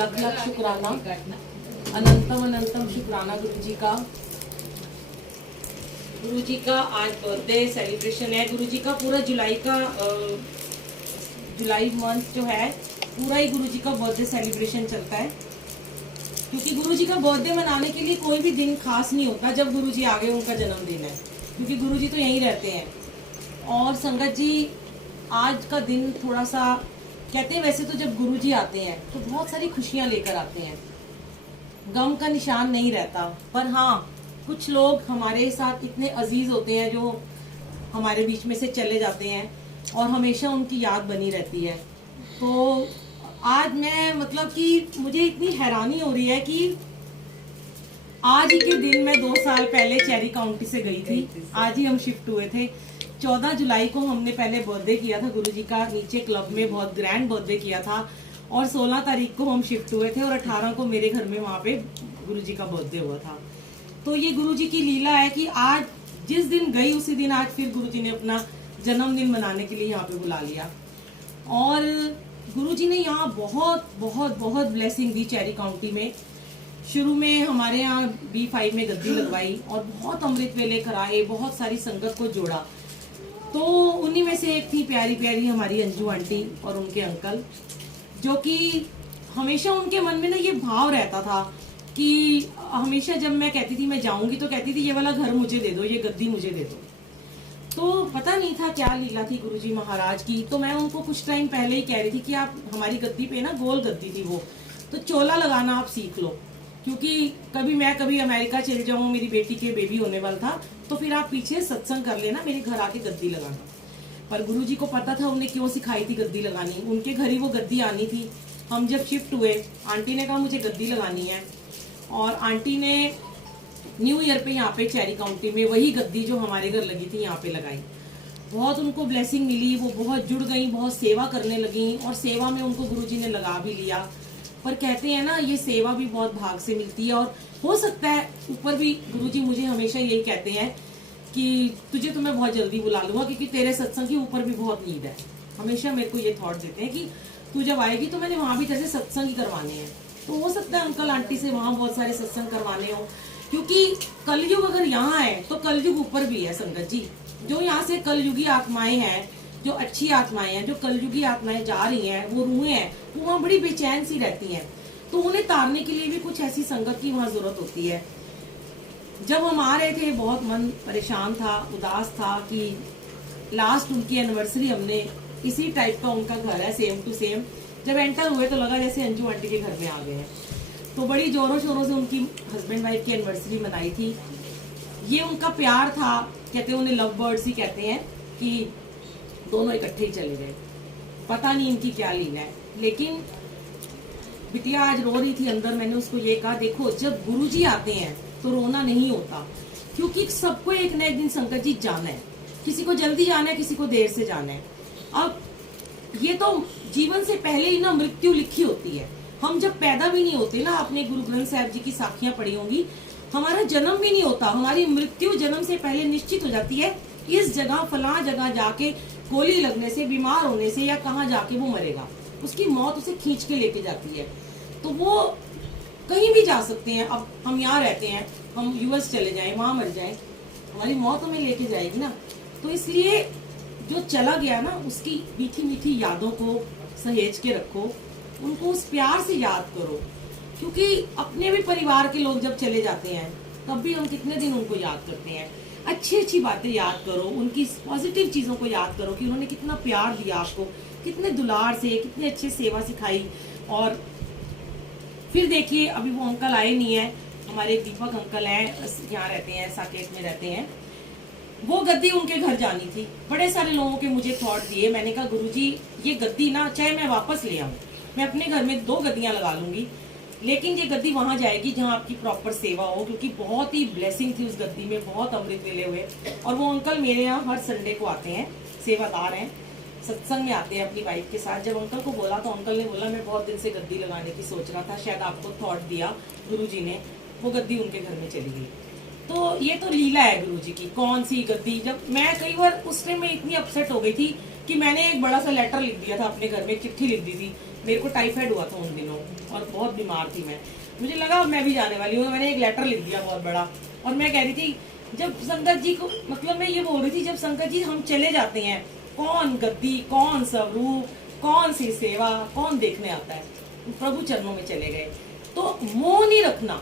लख लख शुक्राना, अनंतम अनंतम शुक्राना गुरु जी का। गुरु जी का आज बर्थडे सेलिब्रेशन है। गुरु जी का पूरा जुलाई मंथ जो है पूरा ही गुरु जी का बर्थडे सेलिब्रेशन चलता है, क्योंकि गुरु जी का बर्थडे मनाने के लिए कोई भी दिन खास नहीं होता जब गुरु जी आगे उनका जन्मदिन है, क्योंकि गुरु जी तो यहीं रहते हैं। और संगत जी, आज का दिन थोड़ा सा कहते हैं, वैसे तो जब गुरु जी आते हैं तो बहुत सारी खुशियां लेकर आते हैं, गम का निशान नहीं रहता। पर हाँ, कुछ लोग हमारे साथ इतने अजीज होते हैं जो हमारे बीच में से चले जाते हैं और हमेशा उनकी याद बनी रहती है। तो आज मैं मतलब कि मुझे इतनी हैरानी हो रही है कि आज ही के दिन मैं 2 साल पहले चेरी काउंटी से गई थी। आज ही हम शिफ्ट हुए थे। 14 जुलाई को हमने पहले बर्थडे किया था गुरु जी का, नीचे क्लब में बहुत ग्रैंड बर्थडे किया था। और 16 तारीख को हम शिफ्ट हुए थे और 18 को मेरे घर में वहां पे गुरु जी का बर्थडे हुआ था। तो ये गुरु जी की लीला है कि आज जिस दिन गई उसी दिन आज फिर गुरु जी ने अपना जन्मदिन मनाने के लिए यहाँ पे बुला लिया। और गुरु जी ने यहाँ बहुत बहुत बहुत ब्लेसिंग दी चेरी काउंटी में। शुरू में हमारे यहाँ B5 में गद्दी लगवाई और बहुत अमृत वेले कराए, बहुत सारी संगत को जोड़ा। तो उन्हीं में से एक थी प्यारी प्यारी हमारी अंजू आंटी और उनके अंकल, जो कि हमेशा उनके मन में ना ये भाव रहता था कि हमेशा जब मैं कहती थी मैं जाऊंगी तो कहती थी ये वाला घर मुझे दे दो, ये गद्दी मुझे दे दो। तो पता नहीं था क्या लीला थी गुरुजी महाराज की। तो मैं उनको कुछ टाइम पहले ही कह रही थी कि आप हमारी गद्दी पे ना, गोल गद्दी थी वो, तो चोला लगाना आप सीख लो, क्योंकि कभी अमेरिका चले जाऊं, मेरी बेटी के बेबी होने वाला था, तो फिर आप पीछे सत्संग कर लेना, मेरे घर आके गद्दी लगाना। पर गुरुजी को पता था उन्हें क्यों सिखाई थी गद्दी लगानी, उनके घर ही वो गद्दी आनी थी। हम जब शिफ्ट हुए, आंटी ने कहा मुझे गद्दी लगानी है, और आंटी ने न्यू ईयर पे यहाँ पे चेरी काउंटी में वही गद्दी जो हमारे घर लगी थी यहाँ पे लगाई। बहुत उनको ब्लेसिंग मिली, वो बहुत जुड़ गई, बहुत सेवा करने लगी, और सेवा में उनको गुरुजी ने लगा भी लिया। पर कहते हैं ना, ये सेवा भी बहुत भाग से मिलती है, और हो सकता है ऊपर भी गुरुजी मुझे हमेशा यही कहते हैं कि तुझे तो मैं बहुत जल्दी बुला लूंगा, क्योंकि तेरे सत्संग की ऊपर भी बहुत नीड है। हमेशा मेरे को ये थॉट देते हैं कि तू जब आएगी तो मैंने वहां भी जैसे सत्संग ही करवाने हैं। तो हो सकता है अंकल आंटी से वहां बहुत सारे सत्संग करवाने हो, क्योंकि कलयुग अगर यहाँ है तो कलयुग ऊपर भी है संगत जी। जो यहाँ से कलयुगी आत्माएं हैं, जो अच्छी आत्माएं हैं, जो कलयुगी आत्माएं जा रही हैं, वो रूहें हैं, वो वहाँ बड़ी बेचैन सी रहती हैं। तो उन्हें तारने के लिए भी कुछ ऐसी संगत की वहाँ जरूरत होती है। जब हम आ रहे थे बहुत मन परेशान था, उदास था कि लास्ट उनकी एनिवर्सरी हमने इसी टाइप का, उनका घर है सेम टू सेम। जब एंटर हुए तो लगा जैसे अंजू आंटी के घर में आ गए हैं। तो बड़ी जोरों शोरों से उनकी हस्बैंड वाइफ की एनिवर्सरी मनाई थी। ये उनका प्यार था, कहते हैं उन्हें लव बर्ड्स ही कहते हैं, कि दोनों इकट्ठे ही चले गए। पता नहीं इनकी क्या लीला है। लेकिन बिटिया आज रो रही थी अंदर, मैंने उसको ये कहा, देखो जब गुरुजी आते हैं तो रोना नहीं होता, क्योंकि सबको एक न एक दिन संकट जी जाना है। किसी को जल्दी जाना है, किसी को देर से जाना है। अब ये तो जीवन से पहले ही ना मृत्यु लिखी होती है। हम जब पैदा भी नहीं होते ना, अपने गुरु ग्रंथ साहब जी की साखियां पढ़ी होंगी, हमारा जन्म भी नहीं होता, हमारी मृत्यु जन्म से पहले निश्चित हो जाती है। इस जगह फलां जगह जाके गोली लगने से, बीमार होने से, या कहाँ जाके वो मरेगा, उसकी मौत उसे खींच के लेके जाती है। तो वो कहीं भी जा सकते हैं। अब हम यहाँ रहते हैं, हम US चले जाएं, वहां मर जाएं, हमारी मौत हमें लेके जाएगी ना। तो इसलिए जो चला गया ना, उसकी मीठी मीठी यादों को सहेज के रखो, उनको उस प्यार से याद करो, क्योंकि अपने भी परिवार के लोग जब चले जाते हैं तब भी हम कितने दिन उनको याद करते हैं। अच्छी अच्छी बातें याद करो, उनकी पॉजिटिव चीजों को याद करो कि उन्होंने कितना प्यार दिया आपको, कितने दुलार से, कितने अच्छे सेवा सिखाई। और फिर देखिए अभी वो अंकल आए नहीं है, हमारे दीपक अंकल हैं, यहाँ रहते हैं, साकेत में रहते हैं। वो गद्दी उनके घर जानी थी। बड़े सारे लोगों के मुझे थॉट दिए। मैंने कहा गुरुजी ये गद्दी ना, चाहे मैं वापस ले आऊं, मैं अपने घर में 2 गद्दियां लगा लूंगी, लेकिन ये गद्दी वहां जाएगी जहां आपकी प्रॉपर सेवा हो, क्योंकि बहुत ही ब्लेसिंग थी उस गद्दी में, बहुत अमृत मिले हुए। और वो अंकल मेरे यहाँ हर संडे को आते हैं, सेवादार हैं, सत्संग में आते हैं अपनी वाइफ के साथ। जब अंकल को बोला तो अंकल ने बोला मैं बहुत दिन से गद्दी लगाने की सोच रहा था, शायद आपको थॉट दिया गुरुजी ने, वो गद्दी उनके घर में चली गई। तो ये तो लीला है गुरुजी की। कौन सी गद्दी, जब मैं कई बार उस टाइम में इतनी अपसेट हो गई थी कि मैंने एक बड़ा सा लेटर लिख दिया था अपने घर में, चिट्ठी लिख दी थी मेरे को टाइफाइड हुआ था उन दिनों और बहुत बीमार थी मैं। मुझे लगा मैं भी जाने वाली हूँ, मैंने एक लेटर लिख दिया बहुत बड़ा और मैं कह रही थी जब संगत जी को, मतलब मैं ये बोल रही थी जब संगत जी हम चले जाते हैं, कौन गद्दी, कौन स्वरूप, कौन सी सेवा, कौन देखने आता है। प्रभु चरणों में चले गए। तो मोह नहीं रखना,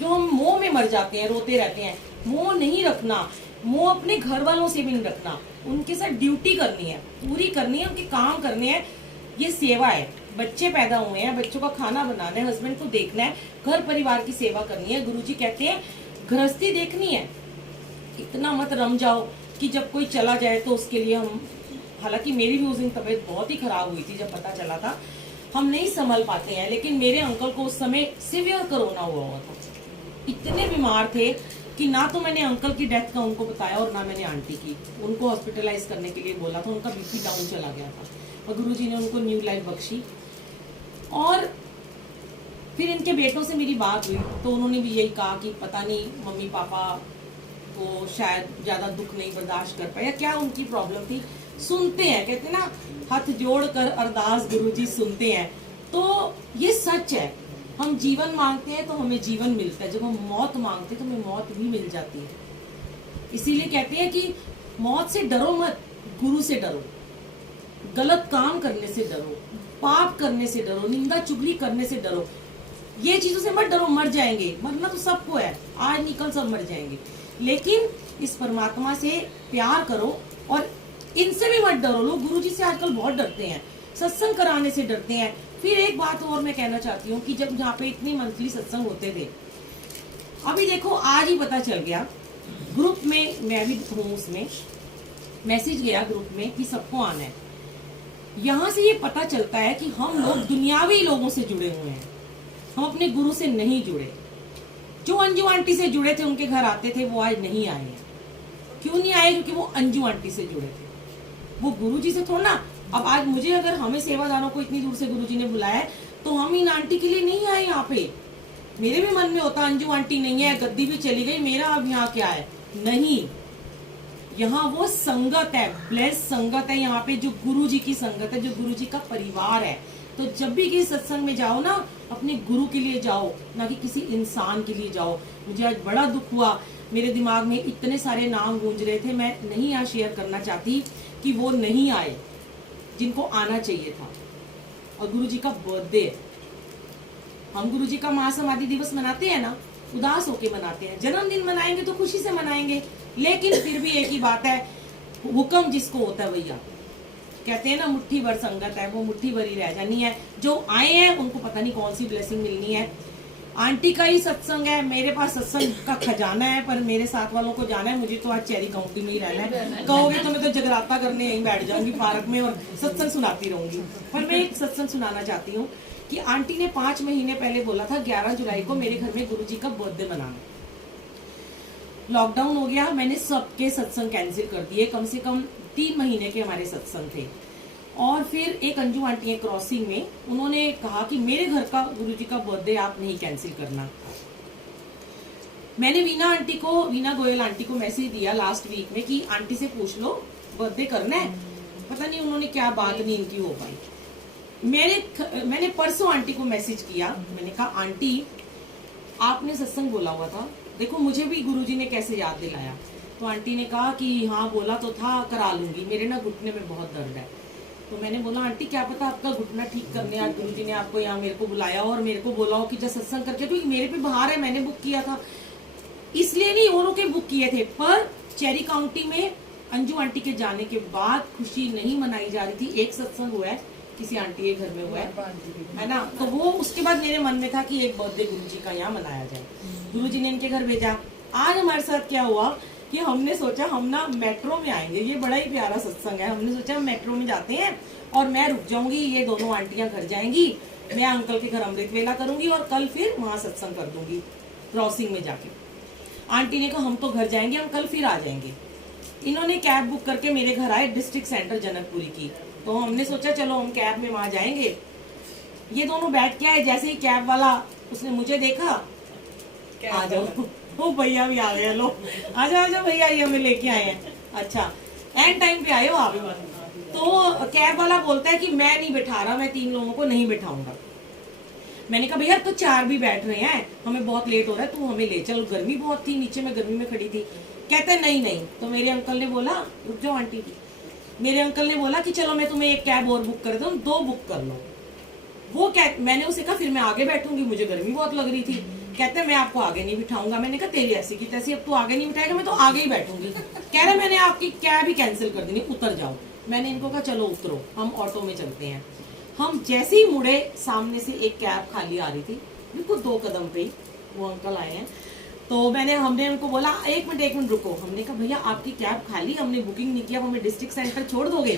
जो हम मोह में मर जाते हैं, रोते रहते हैं, मोह नहीं रखना। मोह अपने घर वालों से भी नहीं रखना, उनके साथ ड्यूटी करनी है, पूरी करनी है, उनके काम करने हैं। ये सेवा है। बच्चे पैदा हुए हैं, बच्चों का खाना बनाना है, हस्बैंड को देखना है, घर परिवार की सेवा करनी है। गुरुजी कहते हैं गृहस्थी देखनी है। इतना मत रम जाओ कि जब कोई चला जाए तो उसके लिए हम, हालांकि मेरी भी उस दिन तबीयत बहुत ही खराब हुई थी, जब पता चला था हम नहीं संभल पाते हैं, लेकिन मेरे अंकल को उस समय सीवियर कोरोना हुआ था। इतने बीमार थे कि ना तो मैंने अंकल की डेथ का उनको बताया और ना मैंने आंटी की। उनको हॉस्पिटलाइज करने के लिए बोला था, उनका बीपी डाउन चला गया था और गुरुजी ने उनको न्यू लाइफ बख्शी। और फिर इनके बेटों से मेरी बात हुई तो उन्होंने भी यही कहा कि पता नहीं मम्मी पापा को शायद ज्यादा दुख नहीं बर्दाश्त कर पाया, क्या उनकी प्रॉब्लम थी। सुनते हैं, कहते ना हाथ जोड़ कर अरदास गुरुजी सुनते हैं। तो ये सच है, हम जीवन मांगते हैं तो हमें जीवन मिलता है, जब हम मौत मांगते हैं तो हमें मौत भी मिल जाती है। इसीलिए कहते हैं कि मौत से डरो मत, गुरु से डरो, गलत काम करने से डरो, पाप करने से डरो, निंदा चुगली करने से डरो। ये चीजों से मत डरो, मर जाएंगे, मरना तो सबको है, आज नहीं कल सब मर जाएंगे। लेकिन इस परमात्मा से प्यार करो और इनसे भी मत डरो। लोग गुरुजी से आजकल बहुत डरते हैं, सत्संग कराने से डरते हैं। फिर एक बात और मैं कहना चाहती हूँ कि जब यहाँ पे इतनी मंथली सत्संग होते थे, अभी देखो आज ही पता चल गया ग्रुप में, मैं भी हूँ उसमें, मैसेज गया ग्रुप में कि सबको आना है। यहाँ से ये पता चलता है कि हम लोग दुनियावी लोगों से जुड़े हुए हैं, हम अपने गुरु से नहीं जुड़े। जो अंजू आंटी से जुड़े थे, उनके घर आते थे, वो आज नहीं आए हैं। क्यों नहीं आए? क्योंकि वो अंजू आंटी से जुड़े थे, वो गुरुजी से थोड़ा ना। अब आज मुझे, अगर हमें सेवादारों को इतनी दूर से गुरुजी ने बुलाया है तो हम इन आंटी के लिए नहीं आए यहाँ पे। मेरे भी मन में होता अंजू आंटी नहीं है, गद्दी भी चली गई, मेरा अब यहाँ क्या है। नहीं, यहाँ वो संगत है, ब्लेस संगत है यहाँ पे, जो गुरुजी की संगत है, जो गुरुजी का परिवार है। तो जब भी किसी सत्संग में जाओ ना, अपने गुरु के लिए जाओ, ना कि किसी इंसान के लिए जाओ। मुझे आज बड़ा दुख हुआ, मेरे दिमाग में इतने सारे नाम गूंज रहे थे, मैं नहीं यहाँ शेयर करना चाहती कि वो नहीं आए जिनको आना चाहिए था। और गुरुजी का बर्थडे, हम गुरुजी का महासमाधि दिवस मनाते हैं ना, उदास होके मनाते हैं। जन्मदिन मनाएंगे तो खुशी से मनाएंगे, लेकिन फिर भी एक ही बात है, हुक्म जिसको होता है भैया, कहते हैं ना मुट्ठी भर संगत है, वो मुट्ठी भर ही रह जानी है। जो आए हैं उनको पता नहीं कौन सी ब्लेसिंग मिलनी है। आंटी का ही सत्संग है, मेरे पास सत्संग का खजाना है, पर मेरे साथ वालों को जाना है। मुझे तो आज चेरी काउंटी में ही रहना है। कहोगे तो मैं तो जगराता करने यहीं बैठ जाऊंगी पार्क में और सत्संग सुनाती रहूंगी। पर मैं एक सत्संग सुनाना चाहती हूँ कि आंटी ने 5 महीने पहले बोला था 11 जुलाई को मेरे घर में गुरुजी का बर्थडे मनाना। लॉकडाउन हो गया, मैंने सबके सत्संग कैंसिल कर दिए। कम से कम 3 महीने के हमारे सत्संग थे। और फिर एक अंजू आंटी है क्रॉसिंग में, उन्होंने कहा कि मेरे घर का गुरुजी का बर्थडे आप नहीं कैंसिल करना। मैंने वीना गोयल आंटी को मैसेज दिया लास्ट वीक में कि आंटी से पूछ लो बर्थडे करना है। पता नहीं उन्होंने क्या बात नहीं इनकी हो पाई। मैंने परसों आंटी को मैसेज किया, मैंने कहा आंटी आपने सत्संग बोला हुआ था, देखो मुझे भी गुरुजी ने कैसे याद दिलाया। तो आंटी ने कहा कि हाँ बोला तो था, करा लूंगी, मेरे ना घुटने में बहुत दर्द है। तो मैंने बोला आंटी क्या पता आपका घुटना ठीक करने आज गुरुजी ने आपको यहाँ मेरे को बुलाया और मेरे को बोला हो कि जब सत्संग करके, क्योंकि मेरे पे बाहर है, मैंने बुक किया था, इसलिए नहीं औरों के बुक किए थे। पर चेरी काउंटी में अंजू आंटी के जाने के बाद खुशी नहीं मनाई जा रही थी। एक सत्संग हुआ है, किसी आंटी के घर में हुआ है ना, तो वो उसके बाद मेरे मन में था कि एक बर्थडे गुरुजी का यहाँ मनाया जाए। गुरुजी ने इनके घर भेजा। आज हमारे साथ क्या हुआ कि हमने सोचा हम ना मेट्रो में आएंगे, ये बड़ा ही प्यारा सत्संग है। हमने सोचा हम मेट्रो में जाते हैं और मैं रुक जाऊंगी, ये दोनों आंटियां घर जाएंगी, मैं अंकल के घर अमृत वेला करूंगी और कल फिर वहां सत्संग कर दूंगी क्रॉसिंग में जाके। आंटी ने कहा हम तो घर जाएंगे, हम कल फिर आ जाएंगे। इन्होंने कैब बुक करके मेरे घर आए, डिस्ट्रिक्ट सेंटर जनकपुरी की। तो हमने सोचा चलो हम कैब में वहां जाएंगे। ये दोनों बैठ के आए, जैसे ही कैब वाला उसने मुझे देखा, आ जाओ, वो भैया भी आ गए, लो आ जाओ भैया, ये हमें लेके आए हैं। अच्छा एंड टाइम पे आए हो आप, तो कैब वाला बोलता है कि मैं नहीं बैठा रहा, मैं 3 लोगों को नहीं बैठाऊंगा। मैंने कहा भैया तो 4 भी बैठ रहे हैं, हमें बहुत लेट हो रहा है, तू हमें ले चल, गर्मी बहुत थी, नीचे मैं गर्मी में खड़ी थी। कहते हैं नहीं नहीं। तो मेरे अंकल ने बोला, रुक जाओ आंटी जी, मेरे अंकल ने बोला कि चलो मैं तुम्हें एक कैब और बुक कर दूं, 2 बुक कर लो। वो मैंने उसे कहा फिर मैं आगे बैठूंगी, मुझे गर्मी बहुत लग रही थी। कहते हैं मैं आपको आगे नहीं बिठाऊंगा। मैंने कहा तेरी ऐसी की तैसी, अब तू आगे नहीं बिठाएगा, मैं तो आगे ही बैठूंगी। कह रहे मैंने आपकी कैब ही कैंसिल कर दी, उतर जाओ। मैंने इनको कहा चलो उतरो, हम ऑटो में चलते हैं। हम जैसे ही मुड़े, सामने से एक कैब खाली आ रही थी, बिल्कुल 2 कदम पे वो अंकल आए हैं। तो हमने उनको बोला एक मिनट रुको। हमने कहा भैया आपकी कैब खाली, हमने बुकिंग नहीं किया, हमें डिस्ट्रिक्ट सेंटर छोड़ दोगे?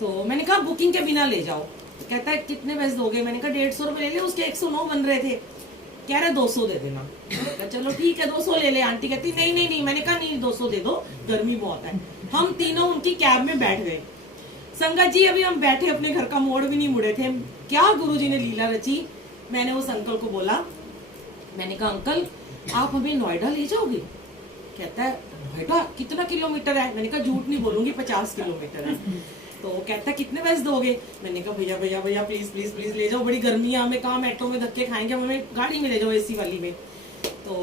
तो मैंने कहा बुकिंग के बिना ले जाओ। तो कहता है कितने पैसे दोगे? मैंने कहा 150 रुपए ले ले, उसके 109 बन रहे थे। कह रहे 200 दे देना। चलो ठीक है 200 ले ले। आंटी कहती नहीं नहीं नहीं। मैंने कहा नहीं 200 दे दो, गर्मी बहुत है। हम तीनों उनकी कैब में बैठ गए। संगत जी अभी हम बैठे अपने घर का मोड़ भी नहीं मुड़े थे, क्या गुरुजी ने लीला रची। मैंने उस अंकल को बोला, मैंने कहा अंकल आप हमें नोएडा ले जाओगे? कहता है नोएडा कितना किलोमीटर है? मैंने कहा झूठ नहीं बोलूंगी 50 किलोमीटर है। तो कहता है कितने पैसे दोगे? मैंने कहा भैया भैया भैया प्लीज प्लीज प्लीज ले जाओ, बड़ी गर्मी है, हमें कहाँ मेट्रो में धक्के खाएंगे, हमें गाड़ी में ले जाओ एसी वाली में। तो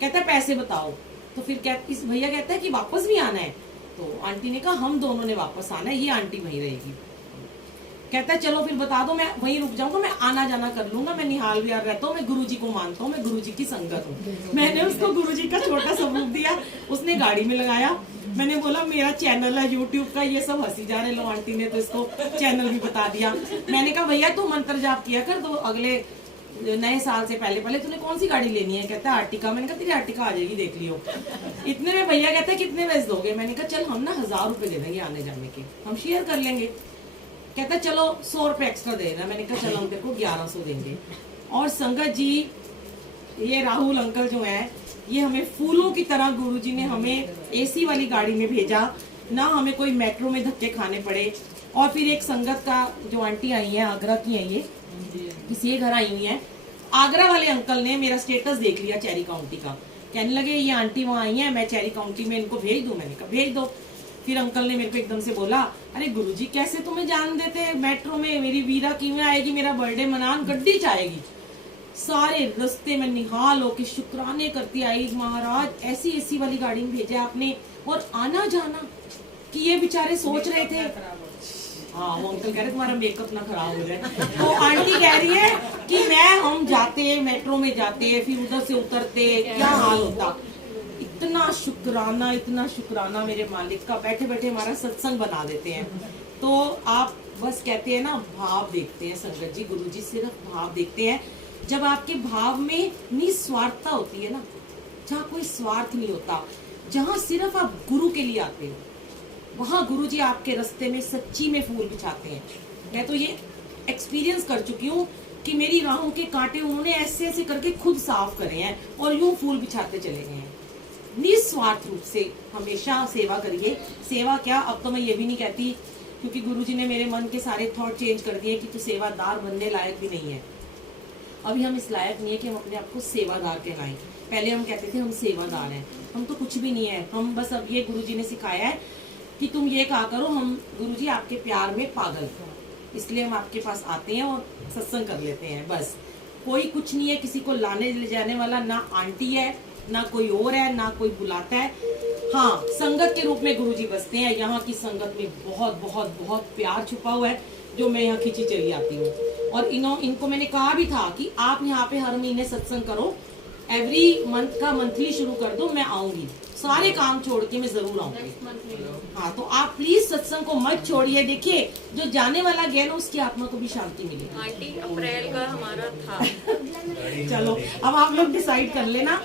कहता है पैसे बताओ। तो फिर इस भैया कहता है कि वापस भी आना है? तो आंटी ने कहा हम दोनों ने वापस आना है, ये आंटी वहीं रहेगी। कहता है चलो फिर बता दो, मैं वहीं रुक जाऊंगा, मैं आना जाना कर लूंगा, मैं निहाल विहार रहता हूँ, मैं गुरुजी को मानता हूँ, मैं गुरुजी की संगत हूँ। मैंने उसको गुरुजी का छोटा सबूत दिया, उसने गाड़ी में लगाया। मैंने बोला मेरा चैनल है यूट्यूब का, ये सब हंसी जा रहे। लो आंटी ने तो इसको चैनल भी बता दिया। मैंने कहा भैया तू मंत्र जाप किया कर, तो अगले नए साल से पहले तूने कौन सी गाड़ी लेनी है? कहता है आर्टिका। मैंने कहा तेरी आर्टिका आ जाएगी, देख लियो। इतने में भैया कहते हैं कितने पैसे दोगे? मैंने कहा चल हम ना 1000 रुपए दे देंगे आने जाने के, हम शेयर कर लेंगे। कहता चलो 100 रुपए एक्स्ट्रा दे देना। मैंने कहा चलो हम तेरे को 1100 देंगे। और संगत जी ये राहुल अंकल जो है, ये हमें फूलों की तरह गुरुजी ने हमें एसी वाली गाड़ी में भेजा, ना हमें कोई मेट्रो में धक्के खाने पड़े। और फिर एक संगत का जो आंटी आई है, आगरा की है, ये किसी के घर आई हुई है, आगरा वाले अंकल ने मेरा स्टेटस देख लिया चेरी काउंटी का, कहने लगे ये आंटी वहां आई है, मैं चेरी काउंटी में इनको भेज दूं? मैंने कहा भेज दो। फिर अंकल ने मेरे को एकदम से बोला अरे गुरुजी कैसे तुम्हें जान देते हैं मेट्रो में, मेरी वीरा किवें आएगी, मेरा बर्थडे मनान गड्डी च आएगी। सारे रास्ते में निहाल होके शुक्राने करती आई, महाराज ऐसी एसी वाली गाड़ी में भेजा आपने, और आना जाना कि ये बेचारे सोच रहे थे। हाँ वो अंकल कह रहे तुम्हारा मेकअप ना खराब हो जाए। तो आंटी कह रही है कि हम जाते मेट्रो में जाते, फिर उधर से उतरते, क्या हाल होता। इतना शुक्राना मेरे मालिक का, बैठे बैठे हमारा सत्संग बना देते हैं। तो आप बस कहते हैं ना भाव देखते हैं संगत जी, गुरुजी सिर्फ भाव देखते हैं। जब आपके भाव में निस्वार्थता होती है ना, जहाँ कोई स्वार्थ नहीं होता, जहाँ सिर्फ आप गुरु के लिए आते हो, वहां गुरुजी आपके रास्ते में सच्ची में फूल बिछाते हैं। मैं तो ये एक्सपीरियंस कर चुकी हूँ कि मेरी राहों के कांटे उन्होंने ऐसे ऐसे करके खुद साफ करे हैं और यूं फूल बिछाते चले गए हैं। निस्वार्थ रूप से हमेशा सेवा करिए। सेवा क्या, अब तो मैं ये भी नहीं कहती, क्योंकि गुरुजी ने मेरे मन के सारे थॉट चेंज कर दिए कि तू सेवादार बनने लायक भी नहीं है। अभी हम इस लायक नहीं है कि हम अपने आप को सेवादार कहलाएं। पहले हम कहते थे हम सेवादार हैं, हम तो कुछ भी नहीं है। हम बस अब ये गुरुजी ने सिखाया है कि तुम ये कहा करो, हम गुरुजी आपके प्यार में पागल, इसलिए हम आपके पास आते हैं और सत्संग कर लेते हैं। बस कोई कुछ नहीं है, किसी को लाने ले जाने वाला ना आंटी है, ना कोई और है, ना कोई बुलाता है। हाँ संगत के रूप में गुरुजी बसते हैं। यहाँ की संगत में बहुत बहुत बहुत प्यार छुपा हुआ है, जो मैं यहाँ खींची चली आती हूँ। और इनको मैंने कहा भी था कि आप यहाँ पे हर महीने सत्संग करो, एवरी मंथ का मंथली शुरू कर दो, मैं आऊंगी, सारे काम छोड़ के मैं जरूर आऊंगी। हाँ तो आप प्लीज सत्संग को मत छोड़िए। देखिए जो जाने वाला गया ना, उसकी आत्मा को भी शांति मिलेगी। आंटी अप्रैल का हमारा था। चलो अब आप लोग डिसाइड कर लेना।